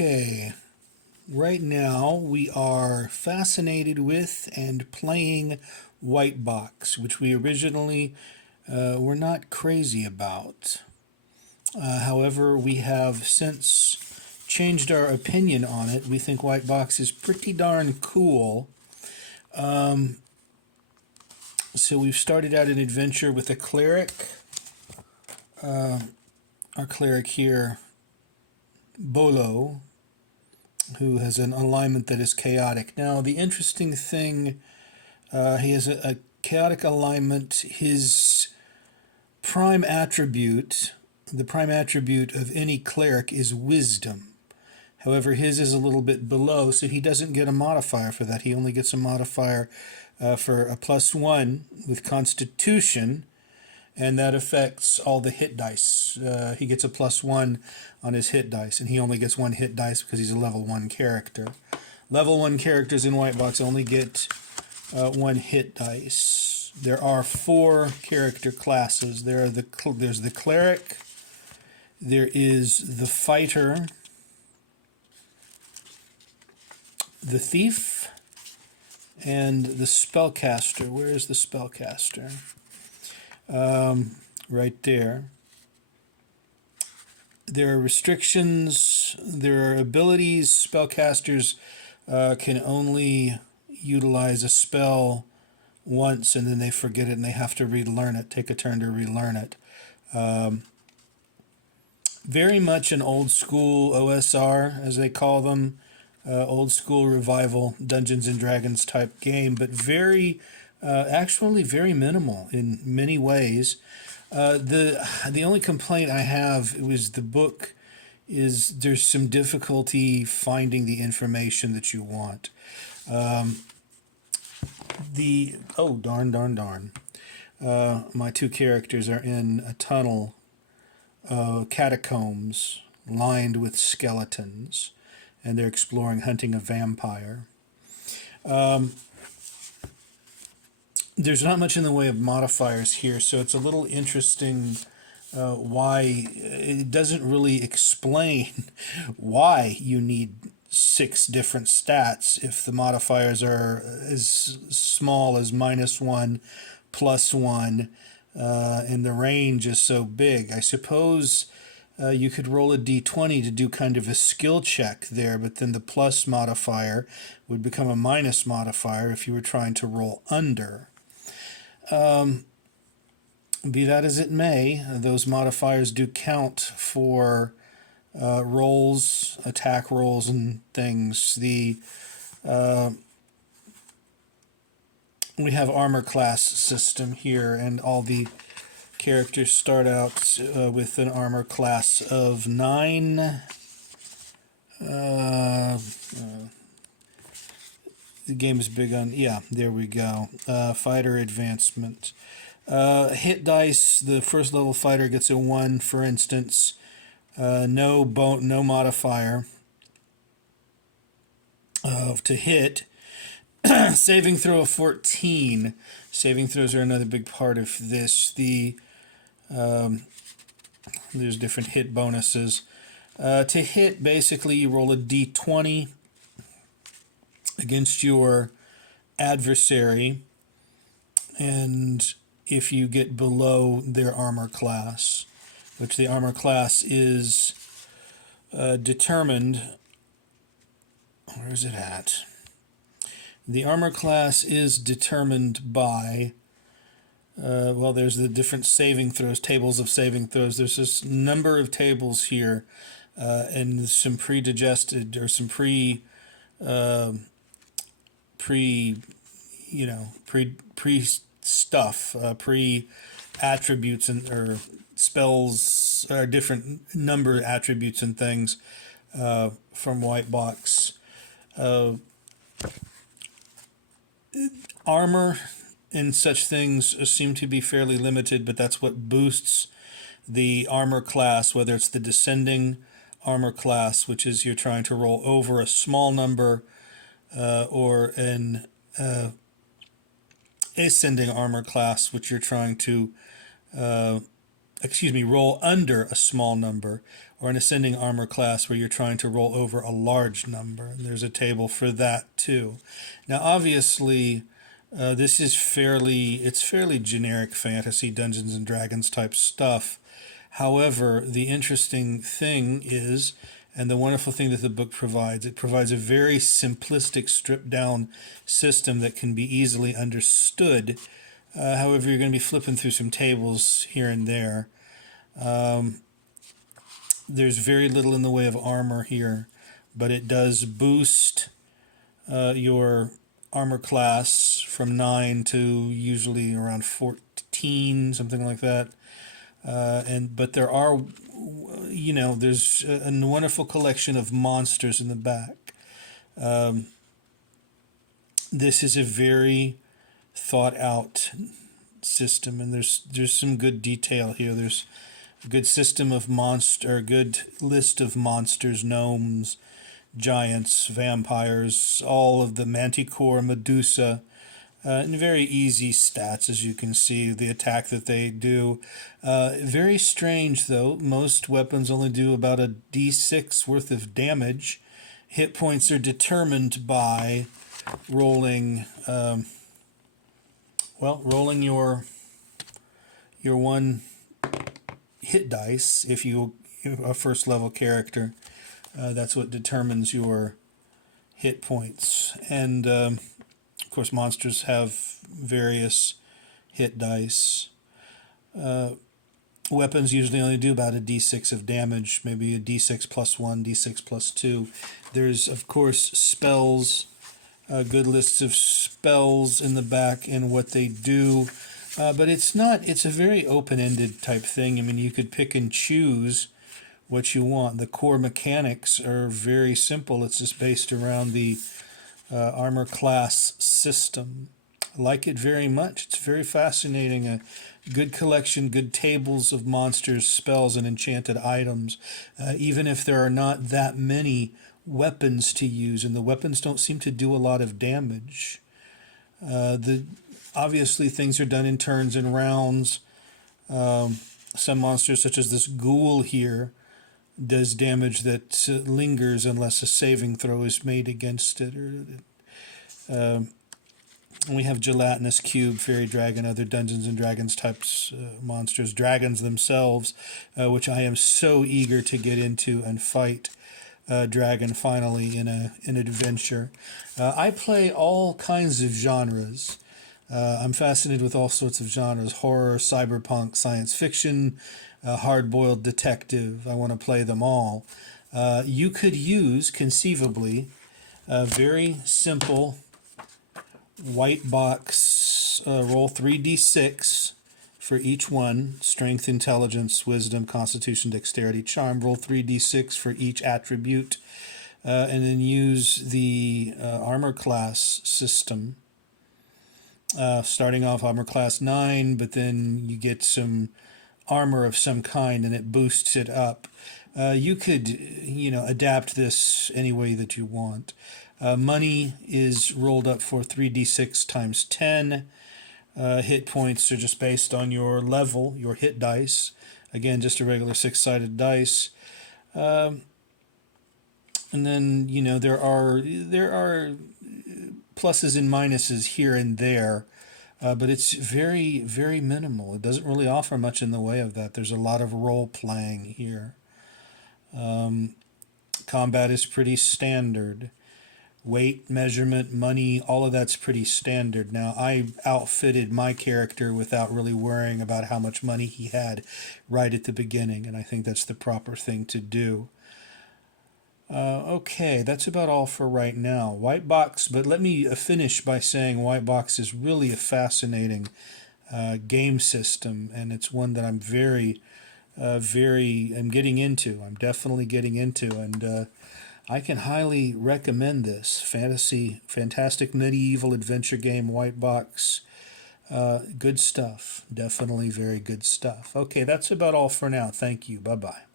Okay, right now we are fascinated with and playing Whitebox, which we originally were not crazy about. However, we have since changed our opinion on it. We think Whitebox is pretty darn cool. So we've started out an adventure with a cleric. Our cleric here, Bolo, who has an alignment that is chaotic. Now, the interesting thing, he has a chaotic alignment. His prime attribute, the prime attribute of any cleric, is wisdom. However, his is a little bit below, so he doesn't get a modifier for that. He only gets a modifier for a +1 with Constitution, and that affects all the hit dice. He gets a +1 on his hit dice, and he only gets 1 hit dice because he's a level 1 character. Level 1 characters in Whitebox only get 1 hit dice. There are 4 character classes. There's the cleric, there is the fighter, the thief, and the spellcaster. Where is the spellcaster? Right there. There are restrictions. There are abilities. Spellcasters can only utilize a spell once, and then they forget it and they have to relearn it, take a turn to relearn it. Very much an old school OSR, as they call them, old school revival Dungeons and Dragons type game, but actually very minimal in many ways. The only complaint I have was the book is there's some difficulty finding the information that you want. Darn. My 2 characters are in a tunnel, catacombs lined with skeletons, and they're exploring hunting a vampire. There's not much in the way of modifiers here, so it's a little interesting why it doesn't really explain why you need 6 different stats if the modifiers are as small as -1, +1, and the range is so big. I suppose you could roll a d20 to do kind of a skill check there, but then the plus modifier would become a minus modifier if you were trying to roll under. Be that as it may, those modifiers do count for rolls, attack rolls, and things. We have armor class system here, and all the characters start out with an armor class of 9. The game is big on, yeah, there we go. Fighter advancement. Hit dice, the first level fighter gets a 1, for instance. No modifier to hit. Saving throw of 14. Saving throws are another big part of this. There's different hit bonuses. To hit, basically, you roll a d20 against your adversary, and if you get below their armor class, which the armor class is determined. Where is it at? The armor class is determined by, there's the different saving throws, tables of saving throws. There's this number of tables here, and some pre-digested or some pre stuff, pre attributes or spells, or different number attributes and things from Whitebox. Armor and such things seem to be fairly limited, but that's what boosts the armor class, whether it's the descending armor class, which is you're trying to roll over a small number, or an ascending armor class, which you're trying to roll under a small number, or an ascending armor class where you're trying to roll over a large number. And there's a table for that too. Now, obviously, this is fairly generic fantasy, Dungeons and Dragons type stuff. However, the interesting thing is, and the wonderful thing that the book provides, it provides a very simplistic, stripped down system that can be easily understood. However, you're going to be flipping through some tables here and there. There's very little in the way of armor here, but it does boost your armor class from 9 to usually around 14, something like that. But there are, there's a wonderful collection of monsters in the back. This is a very thought out system, and there's some good detail here. There's a good system of a good list of monsters, gnomes, giants, vampires, all of the Manticore, Medusa, and very easy stats, as you can see, the attack that they do. Very strange, though. Most weapons only do about a d6 worth of damage. Hit points are determined by rolling, rolling your one hit dice. If you're a first level character, that's what determines your hit points. And of course, monsters have various hit dice. Weapons usually only do about a d6 of damage, maybe a d6 plus 1, d6 plus 2. There's, of course, spells, good lists of spells in the back and what they do. But it's a very open-ended type thing. I mean, you could pick and choose what you want. The core mechanics are very simple. It's just based around the armor class system. I like it very much. It's very fascinating. A good collection, good tables of monsters, spells, and enchanted items. Even if there are not that many weapons to use, and the weapons don't seem to do a lot of damage. Obviously, things are done in turns and rounds. Some monsters, such as this ghoul here, does damage that lingers unless a saving throw is made against it. We have gelatinous cube, fairy dragon, other Dungeons and Dragons types monsters, dragons themselves, which I am so eager to get into and fight dragon finally in an adventure. I play all kinds of genres. I'm fascinated with all sorts of genres: horror, cyberpunk, science fiction, hard-boiled detective. I want to play them all. You could use, conceivably, a very simple white box, roll 3d6 for each one: strength, intelligence, wisdom, constitution, dexterity, charm. Roll 3d6 for each attribute, and then use the armor class system. Starting off armor class 9, but then you get some armor of some kind and it boosts it up. You could, adapt this any way that you want. Money is rolled up for 3d6 times 10. Hit points are just based on your level, your hit dice. Again, just a regular 6-sided dice. And then, there are pluses and minuses here and there, but it's very, very minimal. It doesn't really offer much in the way of that. There's a lot of role playing here. Combat is pretty standard. Weight, measurement, money, all of that's pretty standard. Now, I outfitted my character without really worrying about how much money he had right at the beginning, and I think that's the proper thing to do. Okay, that's about all for right now. Whitebox, but let me finish by saying Whitebox is really a fascinating game system, and it's one that I'm I'm getting into. I'm definitely getting into, and I can highly recommend this fantastic medieval adventure game, Whitebox. Good stuff. Definitely very good stuff. Okay, that's about all for now. Thank you. Bye-bye.